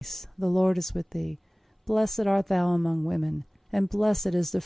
The Lord is with thee. Blessed art thou among women, and blessed is the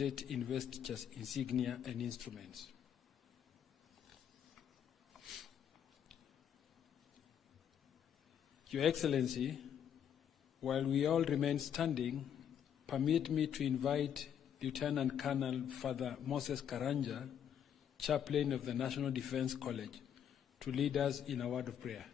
state investitures, insignia, and instruments. Your Excellency, while we all remain standing, permit me to invite Lieutenant Colonel Father Moses Karanja, Chaplain of the National Defense College, to lead us in a word of prayer.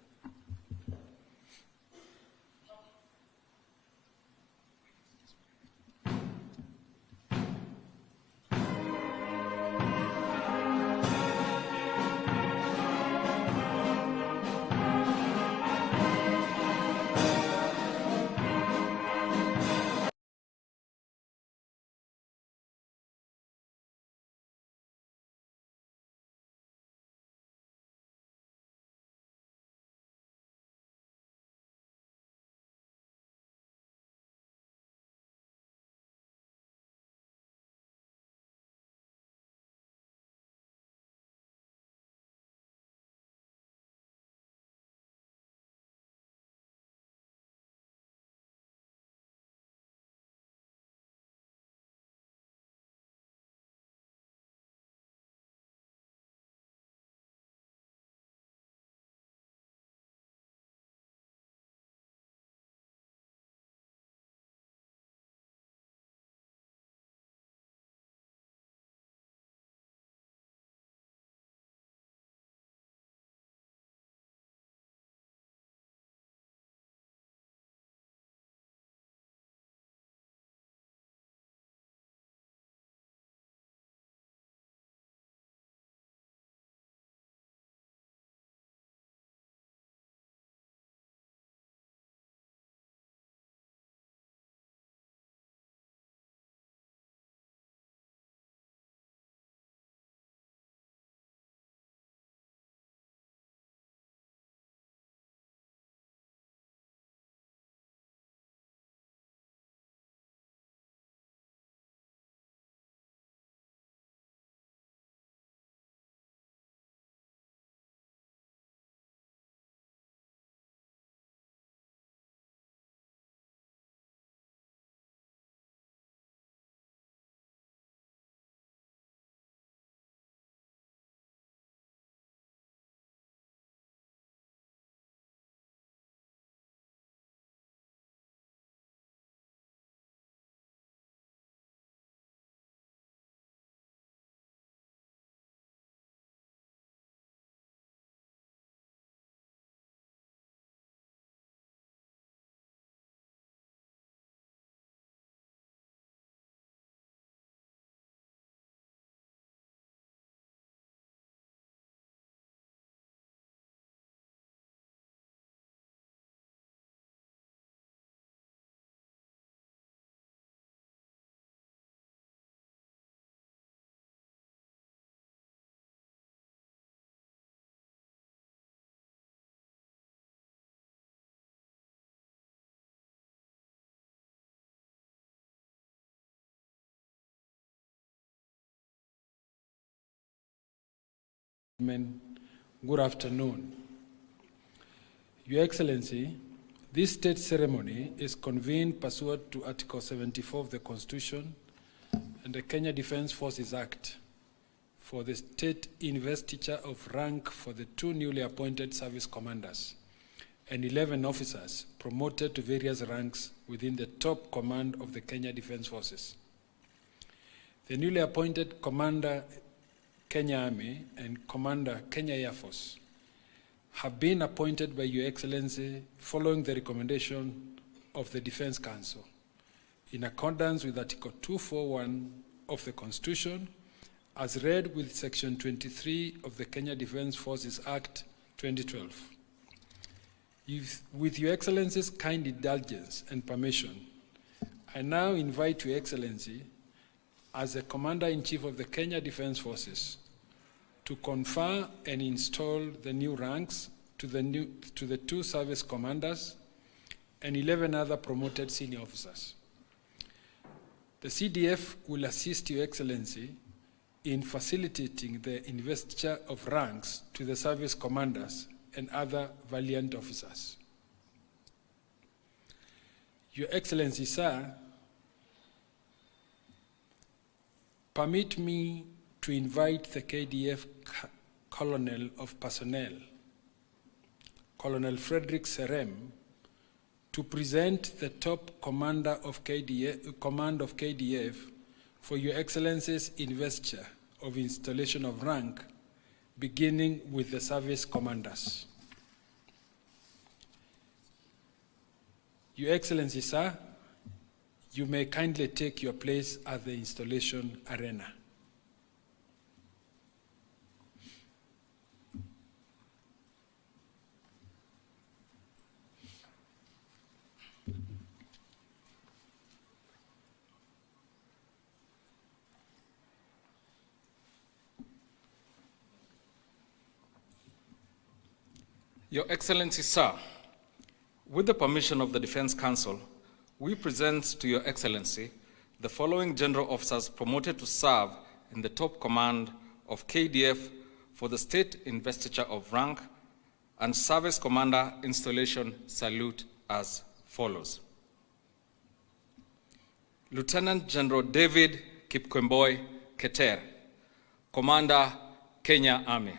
Good afternoon. Your Excellency, this state ceremony is convened pursuant to Article 74 of the Constitution and the Kenya Defence Forces Act for the state investiture of rank for the 2 newly appointed service commanders and 11 officers promoted to various ranks within the top command of the Kenya Defence Forces. The newly appointed Commander Kenya Army and Commander Kenya Air Force have been appointed by Your Excellency following the recommendation of the Defense Council in accordance with Article 241 of the Constitution as read with Section 23 of the Kenya Defence Forces Act 2012. With Your Excellency's kind indulgence and permission, I now invite Your Excellency as the Commander-in-Chief of the Kenya Defence Forces to confer and install the new ranks to the 2 service commanders and 11 other promoted senior officers. The CDF will assist Your Excellency in facilitating the investiture of ranks to the service commanders and other valiant officers. Your Excellency, sir, permit me to invite the KDF Colonel of Personnel, Colonel Frederick Serem, to present the top commander of command of KDF for Your Excellency's investiture of installation of rank, beginning with the service commanders. Your Excellency, sir, you may kindly take your place at the installation arena. Your Excellency, sir, with the permission of the Defense Council, we present to Your Excellency the following general officers promoted to serve in the top command of KDF for the state investiture of rank and service commander installation salute as follows. Lieutenant General David Kipkemboi Keter, Commander, Kenya Army.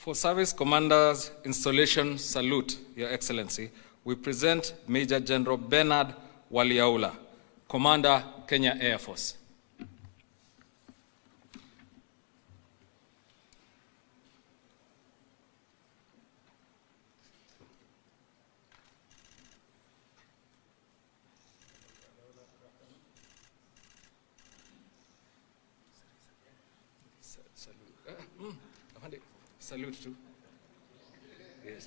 For Service Commander's Installation Salute, Your Excellency, we present Major General Bernard Waliaula, Commander, Kenya Air Force. Salute too. Yes.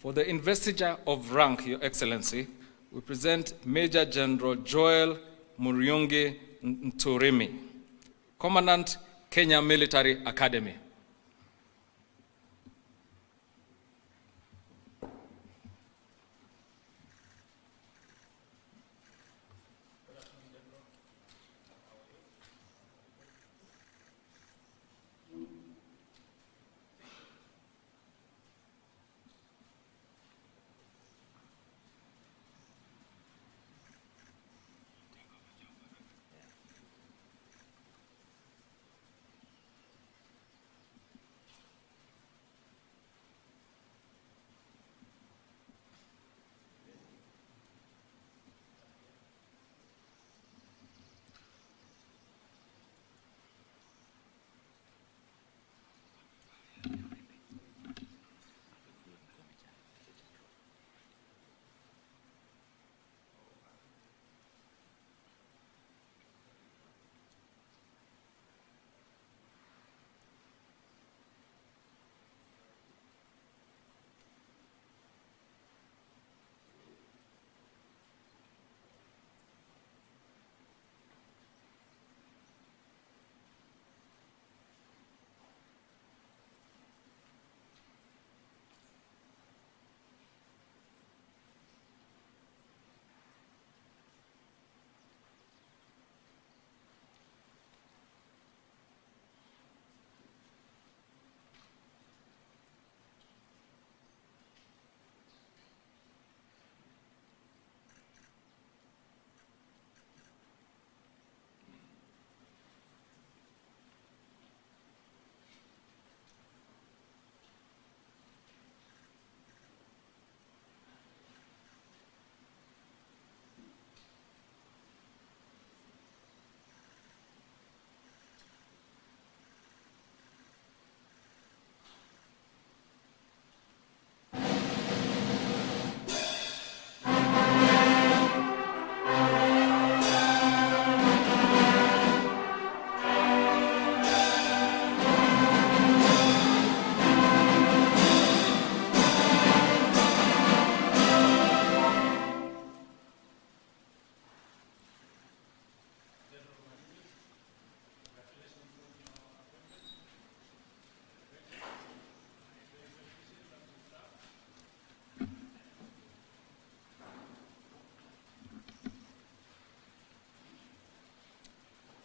For the investiture of rank, Your Excellency, we present Major General Joel Muriungi Nturimi, Commandant, Kenya Military Academy.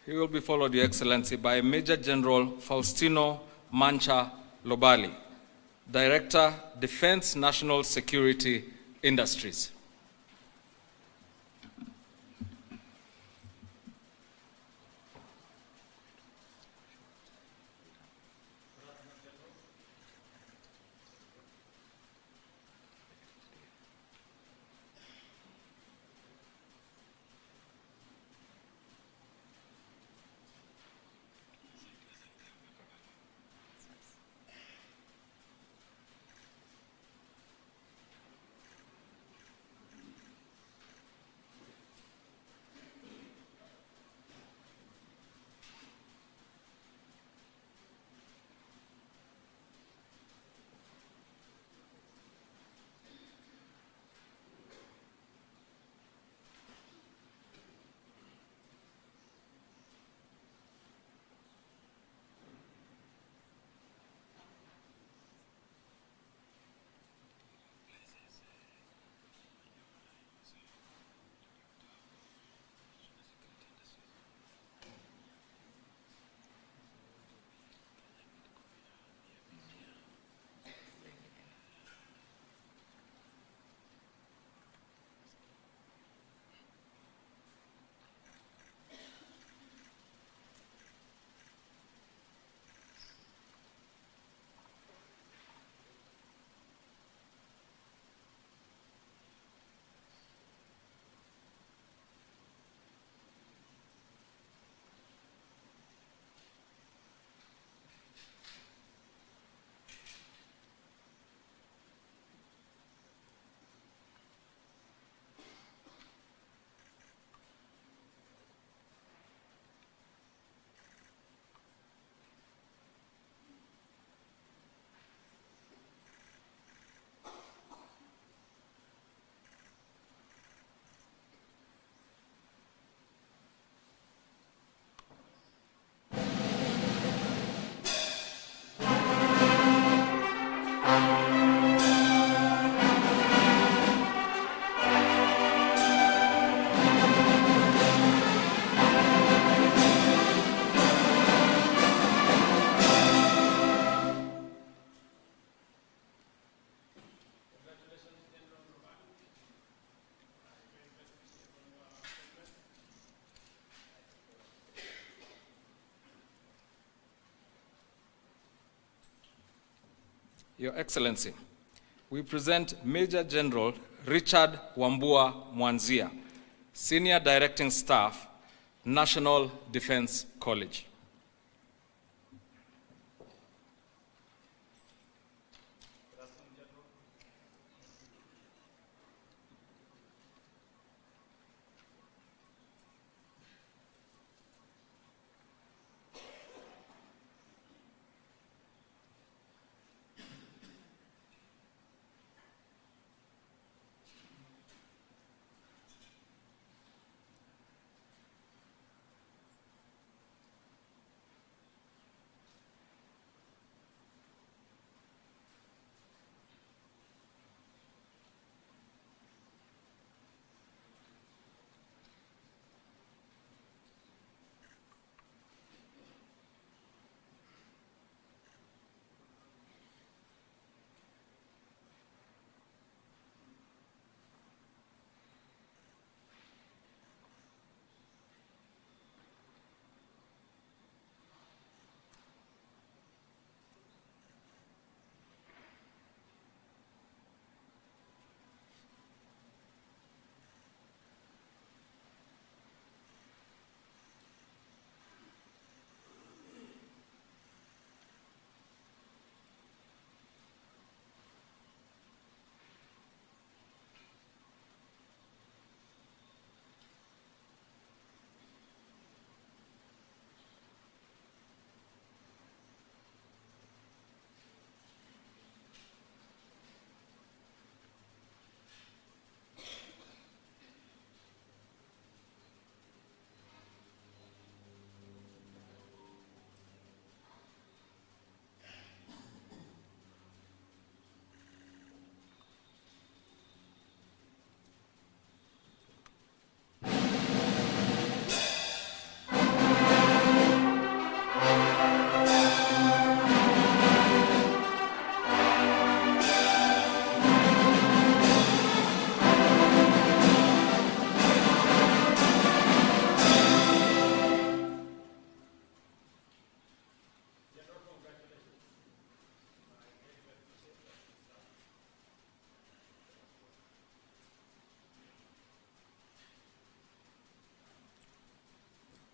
He will be followed, Your Excellency, by Major General Faustino Mancha Lobali, Director, Defense National Security Industries. Your Excellency, we present Major General Richard Wambua Mwanzia, Senior Directing Staff, National Defense College.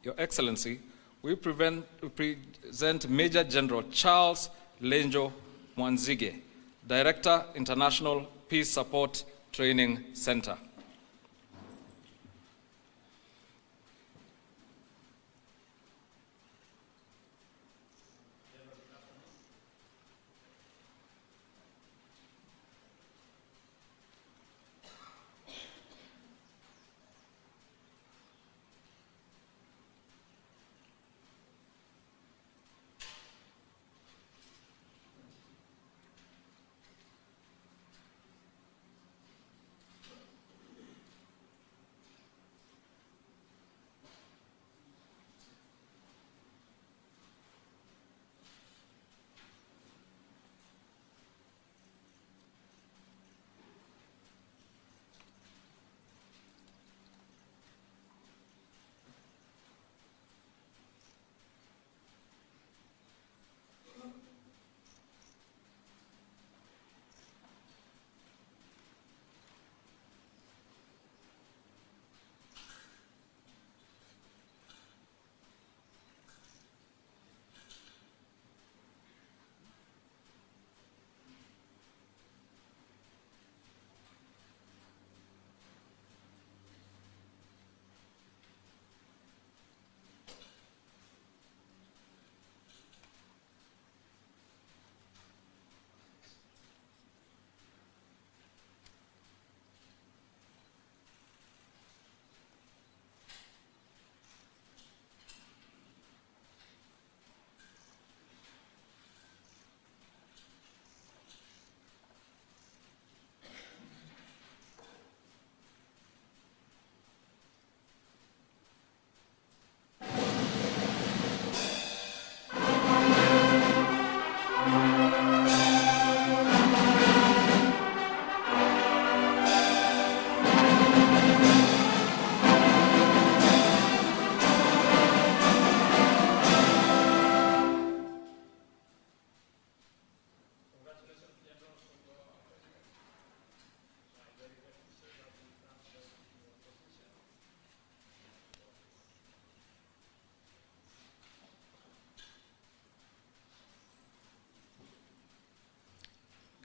Your Excellency, we present Major General Charles Lenjo Mwanzige, Director, International Peace Support Training Center.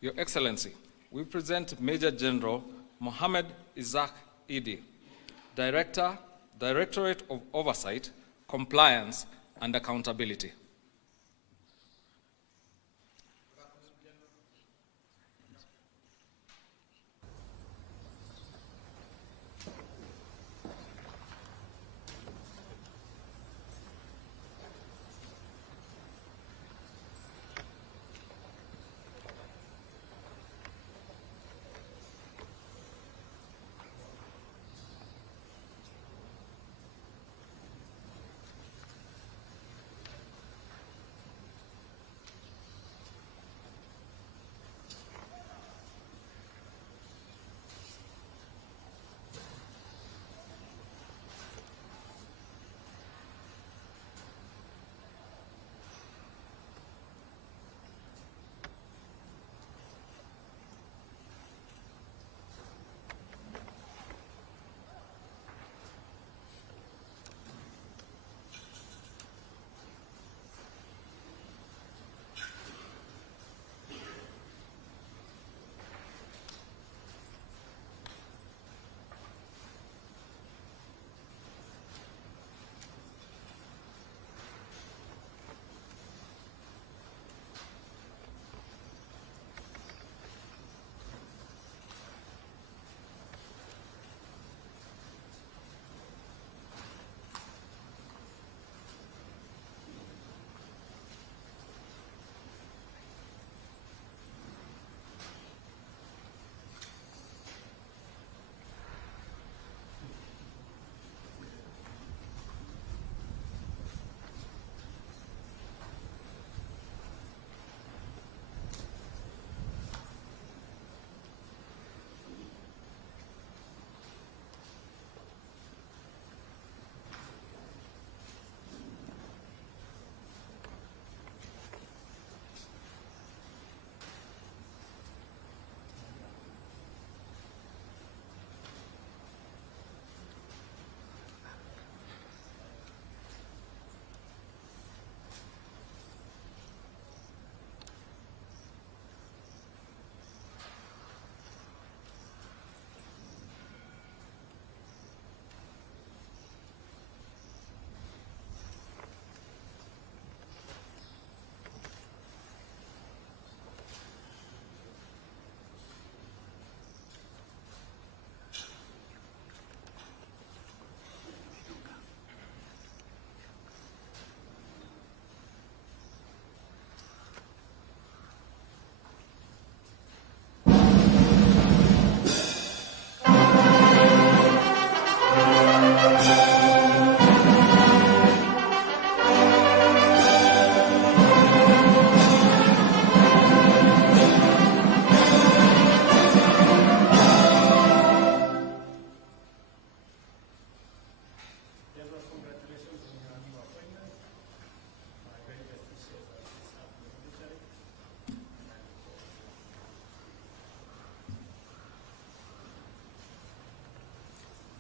Your Excellency, we present Major General Mohammed Isaac Idi, Directorate of Oversight, Compliance, and Accountability.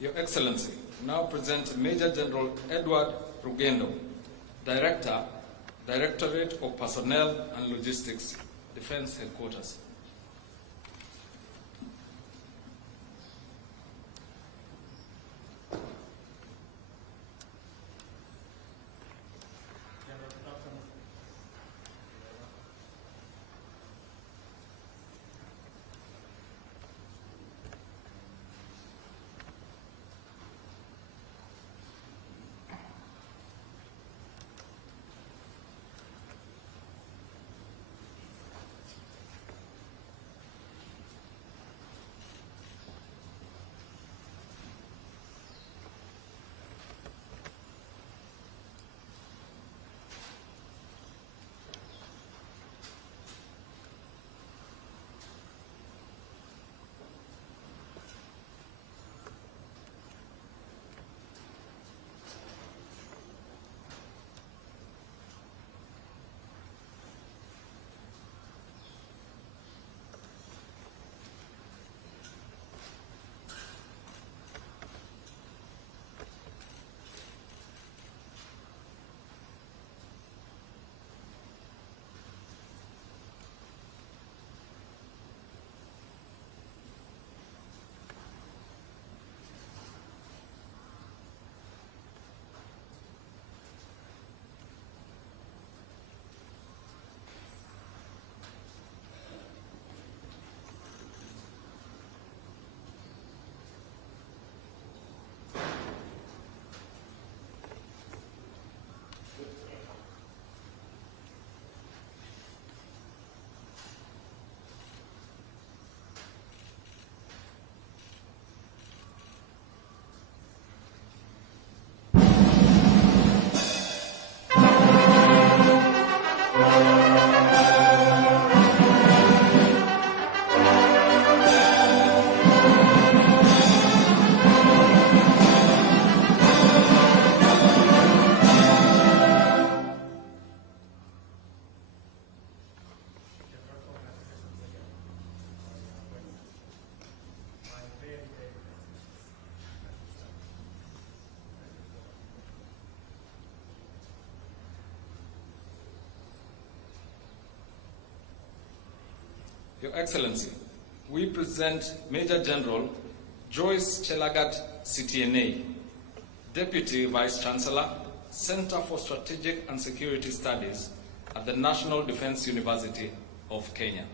Your Excellency, now present Major General Edward Rugendo, Directorate of Personnel and Logistics, Defense Headquarters. Your Excellency, we present Major General Joyce Chelagat, CTNA, Deputy Vice Chancellor, Center for Strategic and Security Studies at the National Defense University of Kenya.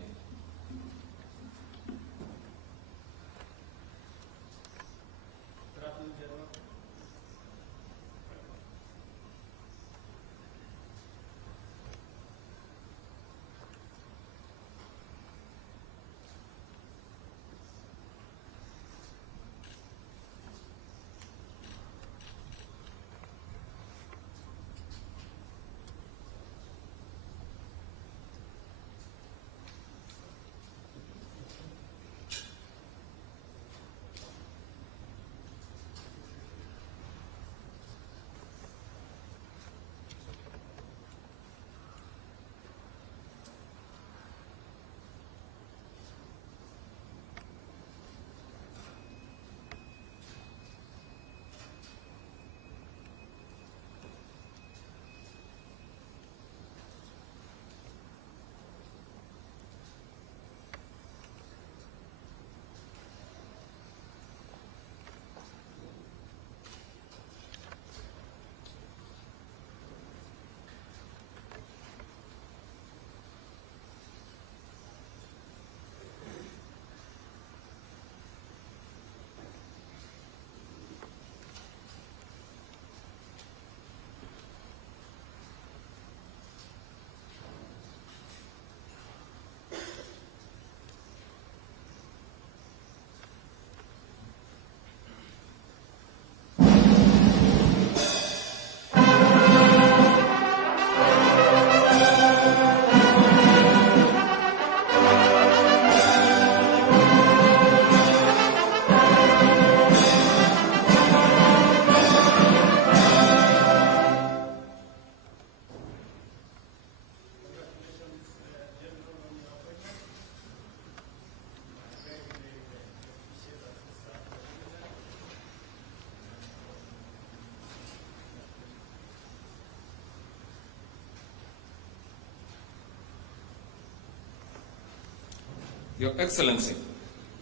Your Excellency,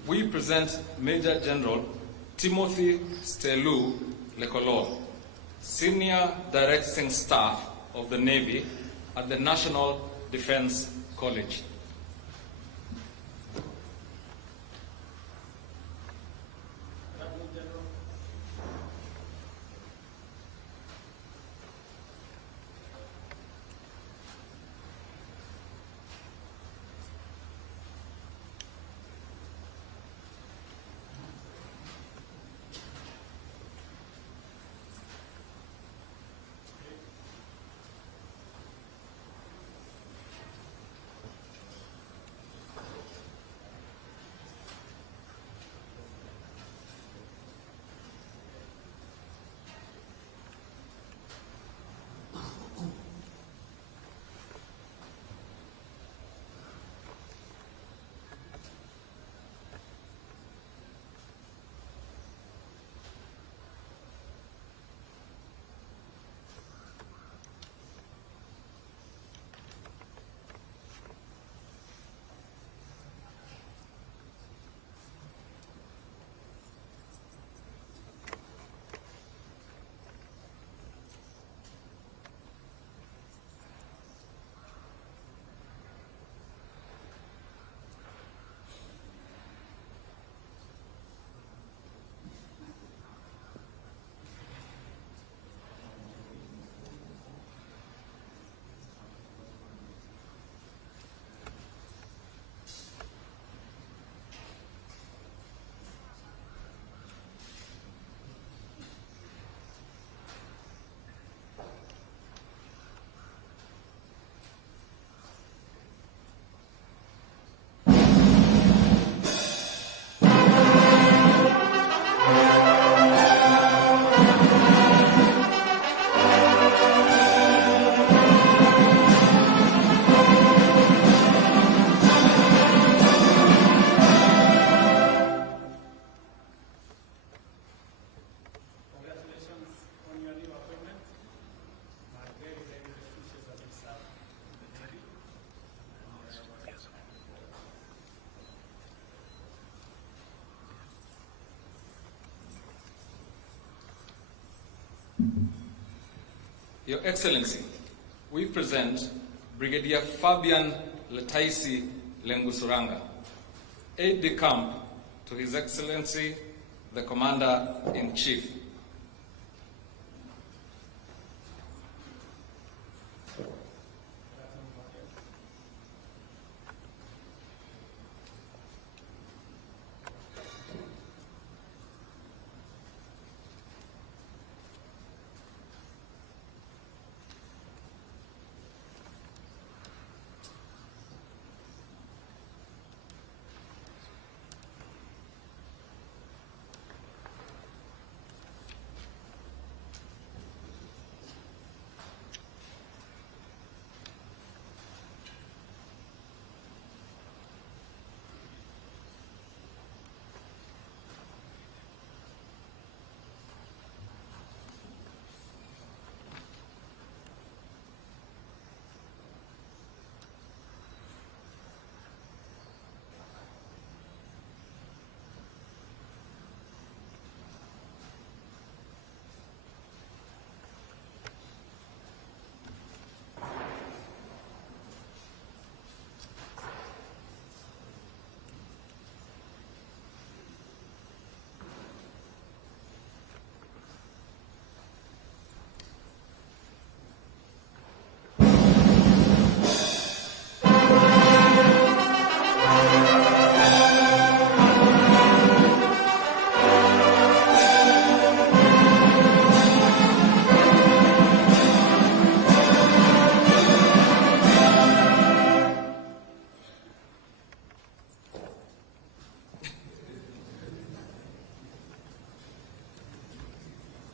we present Major General Timothy Stelu Lekolor, Senior Directing Staff of the Navy at the National Defense College. Your Excellency, we present Brigadier Fabian Letaisi Lengusuranga, aide-de-camp to His Excellency, the Commander-in-Chief.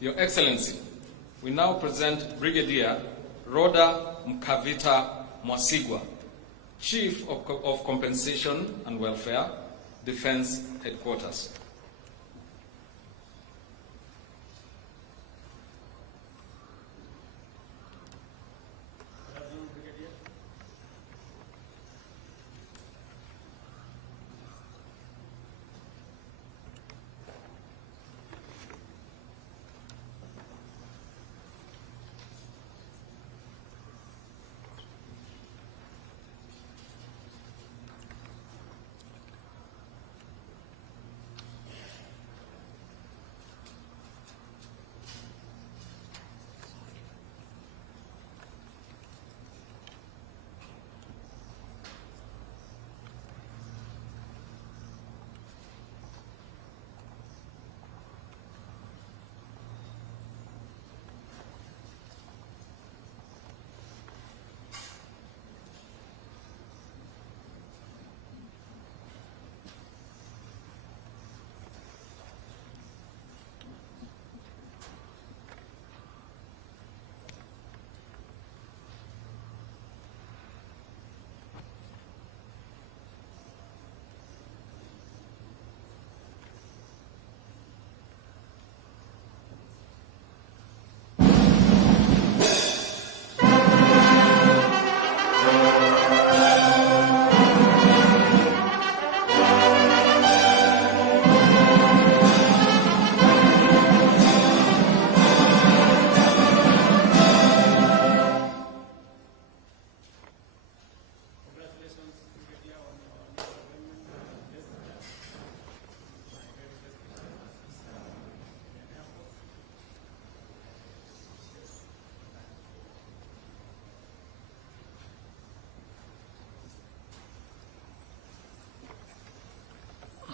Your Excellency, we now present Brigadier Rhoda Mkavita Mwasigwa, Chief of Compensation and Welfare, Defense Headquarters.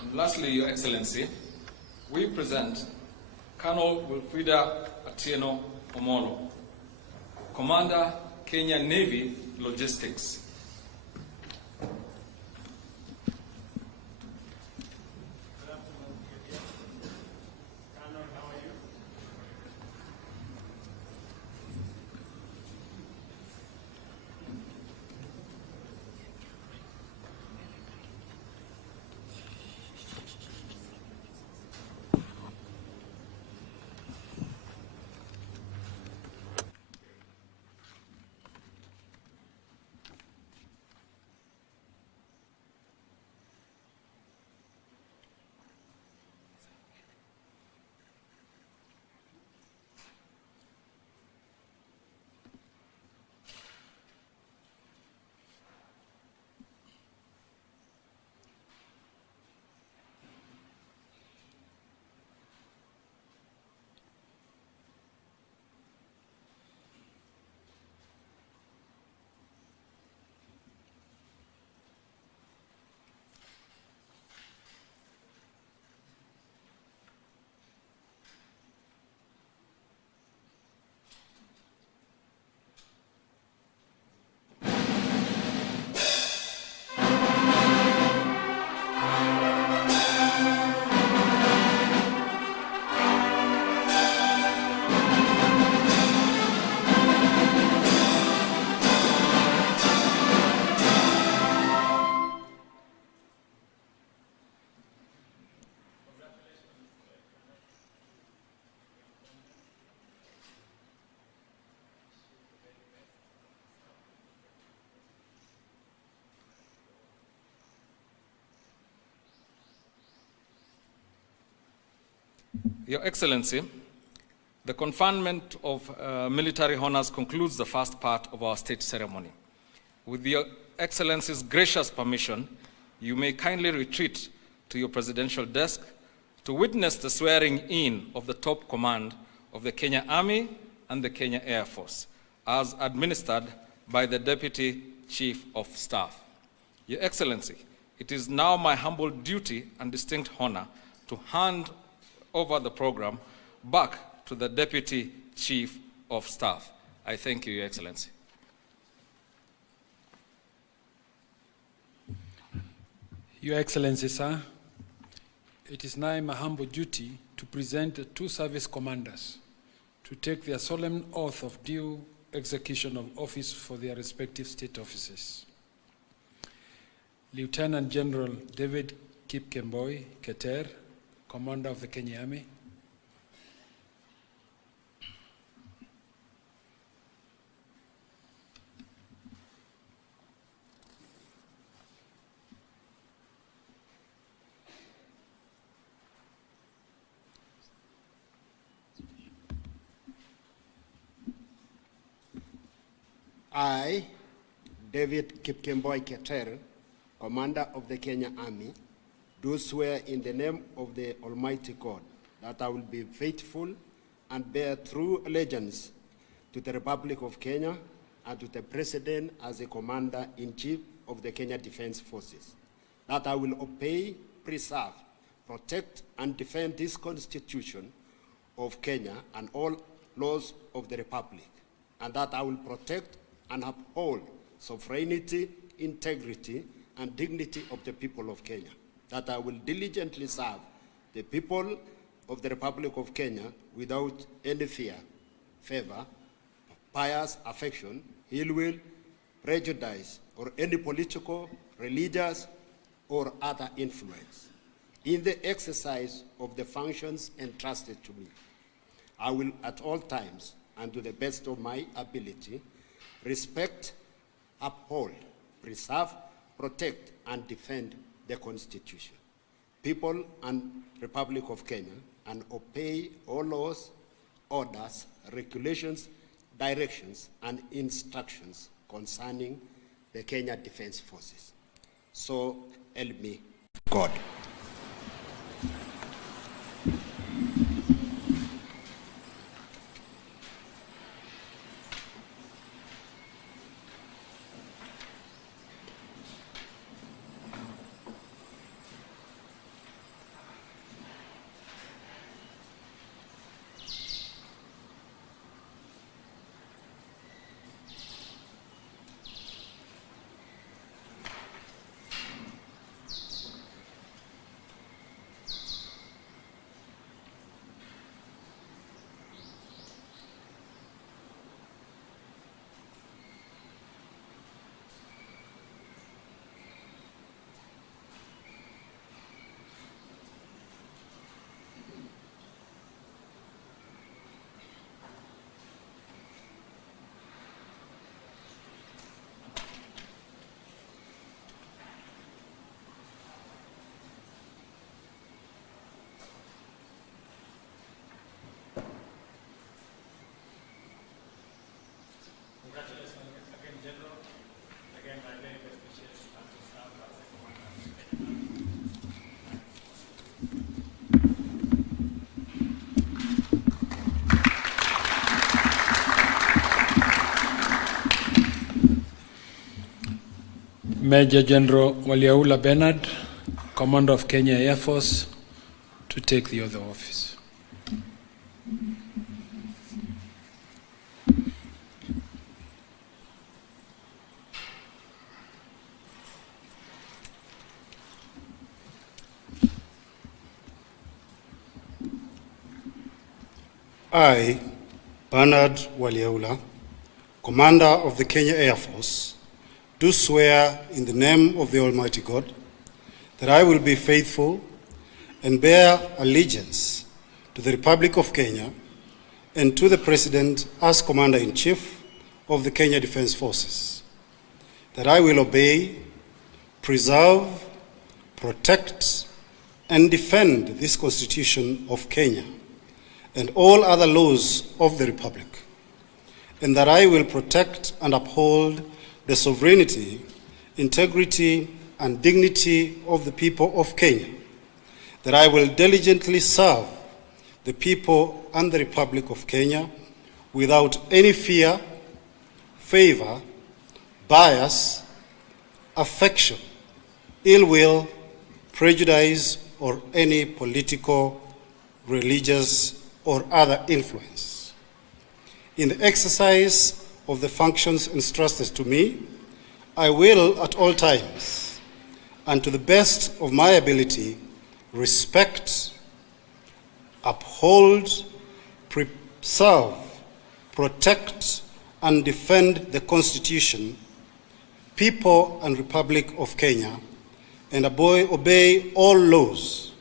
And lastly, Your Excellency, we present Colonel Wilfrida Atieno Omolo, Commander, Kenya Navy Logistics. Your Excellency, the conferment of military honors concludes the first part of our state ceremony. With Your Excellency's gracious permission, you may kindly retreat to your presidential desk to witness the swearing in of the top command of the Kenya Army and the Kenya Air Force, as administered by the Deputy Chief of Staff. Your Excellency, it is now my humble duty and distinct honor to hand over the program back to the Deputy Chief of Staff. I thank you, Your Excellency. Your Excellency, sir, it is now my humble duty to present the two service commanders to take their solemn oath of due execution of office for their respective state offices. Lieutenant General David Kipkemboi Keter, Commander of the Kenya Army. I, David Kipkemboi Keter, Commander of the Kenya Army, do swear in the name of the Almighty God that I will be faithful and bear true allegiance to the Republic of Kenya and to the President as the Commander-in-Chief of the Kenya Defense Forces, that I will obey, preserve, protect, and defend this Constitution of Kenya and all laws of the Republic, and that I will protect and uphold sovereignty, integrity, and dignity of the people of Kenya, that I will diligently serve the people of the Republic of Kenya without any fear, favor, bias, affection, ill will, prejudice, or any political, religious, or other influence. In the exercise of the functions entrusted to me, I will at all times, and to the best of my ability, respect, uphold, preserve, protect, and defend the Constitution, people and Republic of Kenya, and obey all laws, orders, regulations, directions, and instructions concerning the Kenya Defense Forces. So help me God. Major General Waliaula Bernard, Commander of Kenya Air Force, to take the oath of office. I, Bernard Waliaula, Commander of the Kenya Air Force, do swear in the name of the Almighty God that I will be faithful and bear allegiance to the Republic of Kenya and to the President as Commander-in-Chief of the Kenya Defense Forces, that I will obey, preserve, protect, and defend this Constitution of Kenya and all other laws of the Republic, and that I will protect and uphold the sovereignty, integrity, and dignity of the people of Kenya, that I will diligently serve the people and the Republic of Kenya without any fear, favor, bias, affection, ill will, prejudice, or any political, religious, or other influence. In the exercise of the functions entrusted to me, I will at all times, and to the best of my ability, respect, uphold, preserve, protect, and defend the Constitution, people and Republic of Kenya, and obey all laws,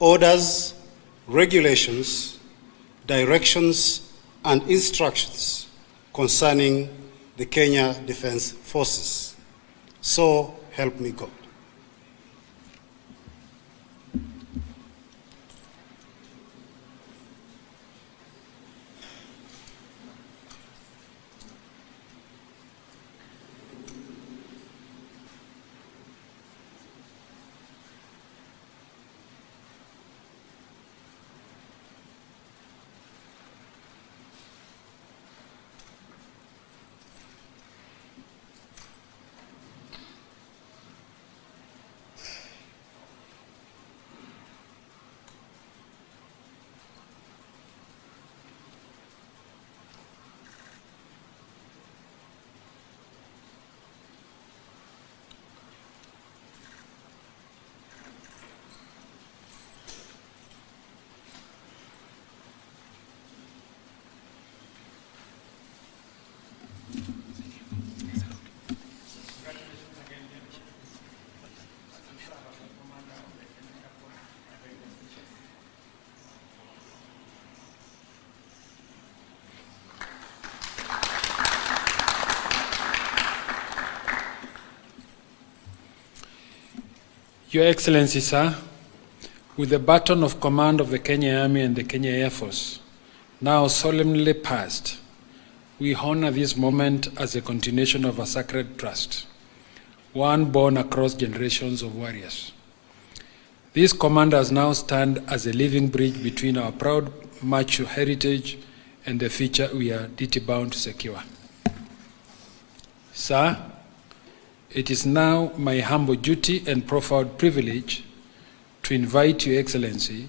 orders, regulations, directions, and instructions concerning the Kenya Defense Forces. So help me God. Your Excellency, sir, with the baton of command of the Kenya Army and the Kenya Air Force now solemnly passed, we honor this moment as a continuation of a sacred trust, one born across generations of warriors. These commanders now stand as a living bridge between our proud macho heritage and the future we are duty-bound to secure. Sir, it is now my humble duty and profound privilege to invite Your Excellency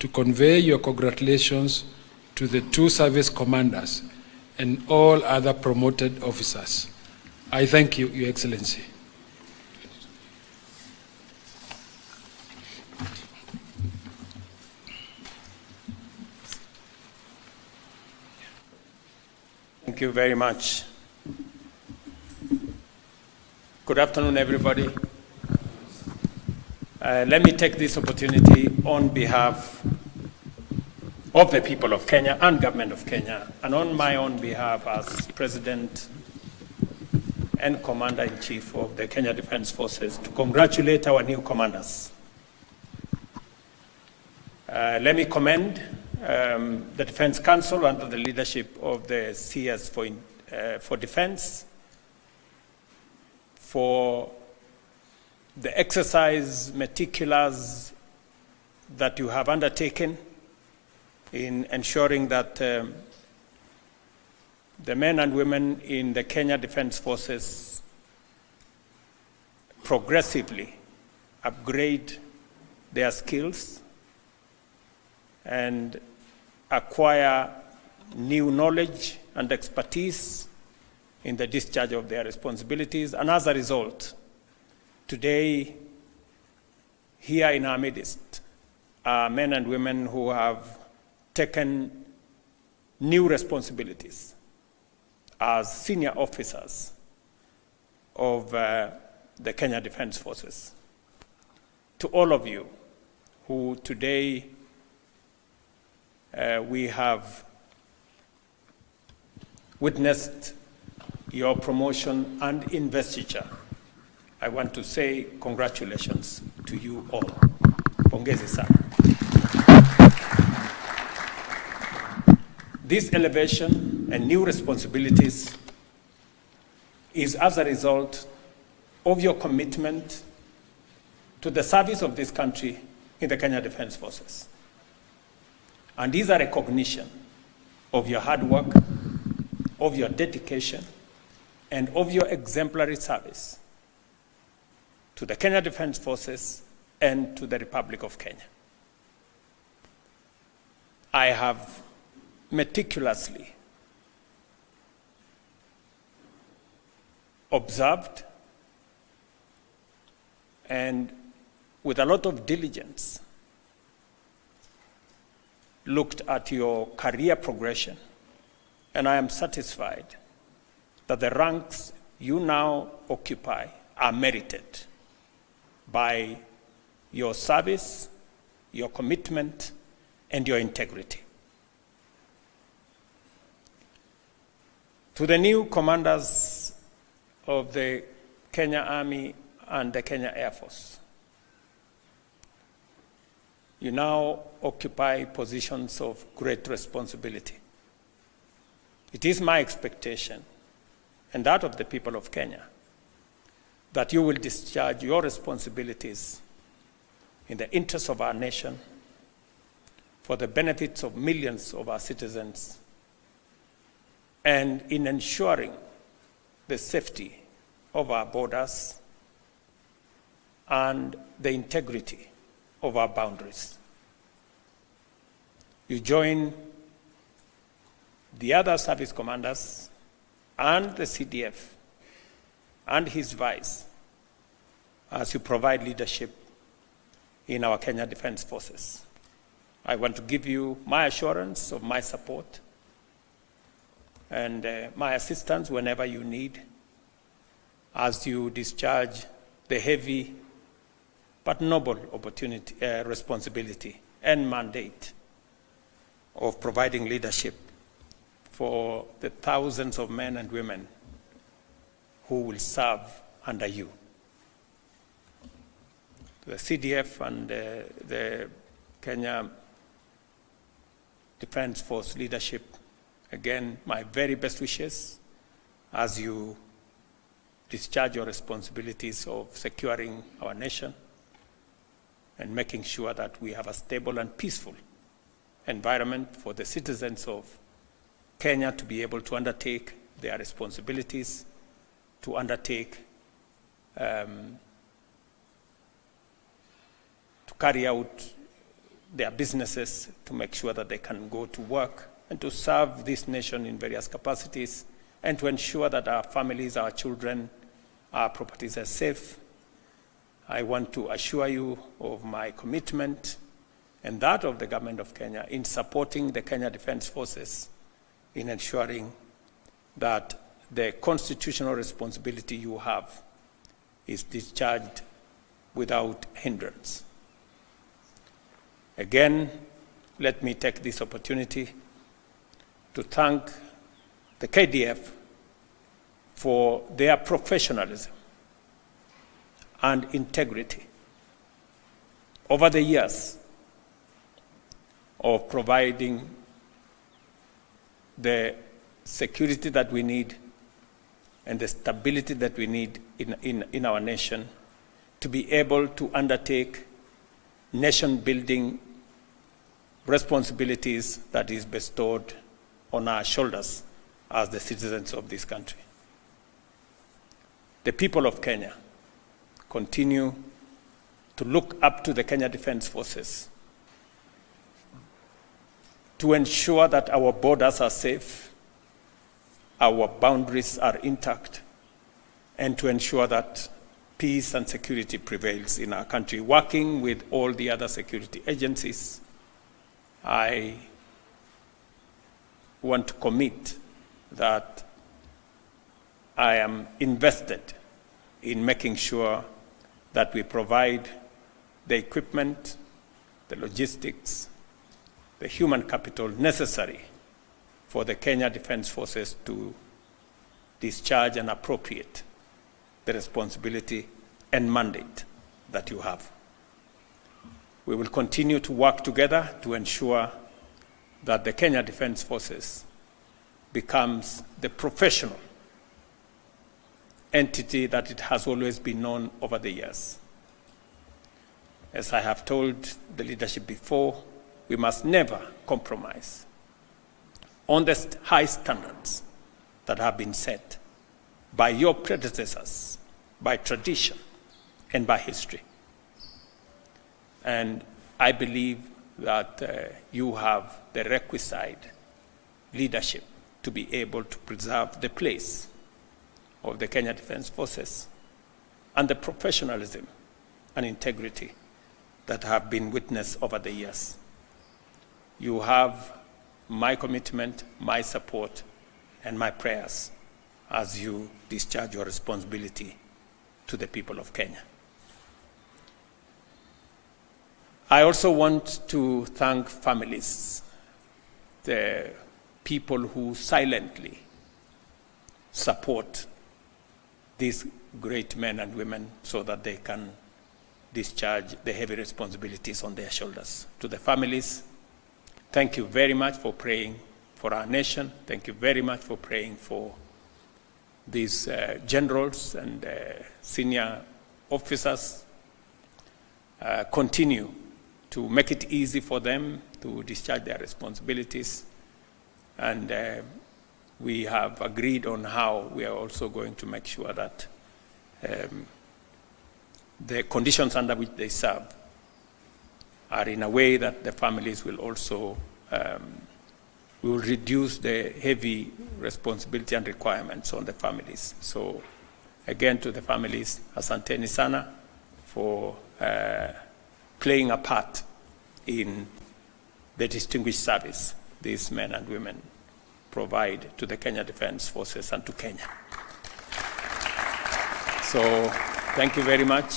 to convey your congratulations to the two service commanders and all other promoted officers. I thank you, Your Excellency. Thank you very much. Good afternoon, everybody. Let me take this opportunity on behalf of the people of Kenya and government of Kenya, and on my own behalf as President and Commander-in-Chief of the Kenya Defense Forces, to congratulate our new commanders. Let me commend the Defense Council under the leadership of the CS for Defense for the exercise meticulous that you have undertaken in ensuring that the men and women in the Kenya Defense Forces progressively upgrade their skills and acquire new knowledge and expertise in the discharge of their responsibilities. And as a result, today, here in our midst, are men and women who have taken new responsibilities as senior officers of the Kenya Defense Forces. To all of you who today we have witnessed your promotion and investiture, I want to say congratulations to you all Pongezi sana. This elevation and new responsibilities is as a result of your commitment to the service of this country in the Kenya Defence Forces. And is a recognition of your hard work, of your dedication, and of your exemplary service to the Kenya Defence Forces and to the Republic of Kenya. I have meticulously observed and with a lot of diligence looked at your career progression, and I am satisfied that the ranks you now occupy are merited by your service, your commitment, and your integrity. To the new commanders of the Kenya Army and the Kenya Air Force, you now occupy positions of great responsibility. It is my expectation, and that of the people of Kenya, that you will discharge your responsibilities in the interest of our nation, for the benefits of millions of our citizens, and in ensuring the safety of our borders and the integrity of our boundaries. You join the other service commanders and the CDF and his vice as you provide leadership in our Kenya Defence Forces. I want to give you my assurance of my support and my assistance whenever you need as you discharge the heavy but noble responsibility and mandate of providing leadership for the thousands of men and women who will serve under you. The CDF and the Kenya Defence Force leadership, again, my very best wishes as you discharge your responsibilities of securing our nation and making sure that we have a stable and peaceful environment for the citizens of Kenya to be able to undertake their responsibilities, to undertake, to carry out their businesses, to make sure that they can go to work and to serve this nation in various capacities, and to ensure that our families, our children, our properties are safe. I want to assure you of my commitment and that of the government of Kenya in supporting the Kenya Defence Forces in ensuring that the constitutional responsibility you have is discharged without hindrance. Again, let me take this opportunity to thank the KDF for their professionalism and integrity over the years of providing the security that we need and the stability that we need in our nation to be able to undertake nation-building responsibilities that is bestowed on our shoulders as the citizens of this country. The people of Kenya continue to look up to the Kenya Defence Forces to ensure that our borders are safe, our boundaries are intact, and to ensure that peace and security prevails in our country. Working with all the other security agencies, I want to commit that I am invested in making sure that we provide the equipment, the logistics, the human capital necessary for the Kenya Defence Forces to discharge and appropriate the responsibility and mandate that you have. We will continue to work together to ensure that the Kenya Defence Forces becomes the professional entity that it has always been known over the years. As I have told the leadership before, we must never compromise on the high standards that have been set by your predecessors, by tradition, and by history. And I believe that you have the requisite leadership to be able to preserve the place of the Kenya Defence Forces and the professionalism and integrity that have been witnessed over the years. You have my commitment, my support, and my prayers as you discharge your responsibility to the people of Kenya. I also want to thank families, the people who silently support these great men and women so that they can discharge the heavy responsibilities on their shoulders. To the families, thank you very much for praying for our nation. Thank you very much for praying for these generals and senior officers. Continue to make it easy for them to discharge their responsibilities. And we have agreed on how we are also going to make sure that the conditions under which they serve are in a way that the families will also will reduce the heavy responsibility and requirements on the families. So again, to the families, asanteni sana for playing a part in the distinguished service these men and women provide to the Kenya Defence Forces and to Kenya. So thank you very much.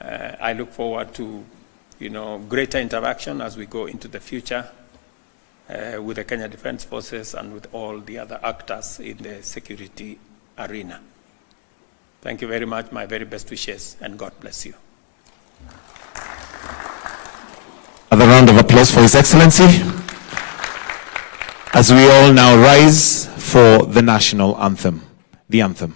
I look forward to greater interaction as we go into the future with the Kenya Defence Forces and with all the other actors in the security arena. Thank you very much. My very best wishes, and God bless you. Another round of applause for His Excellency as we all now rise for the national anthem, the anthem.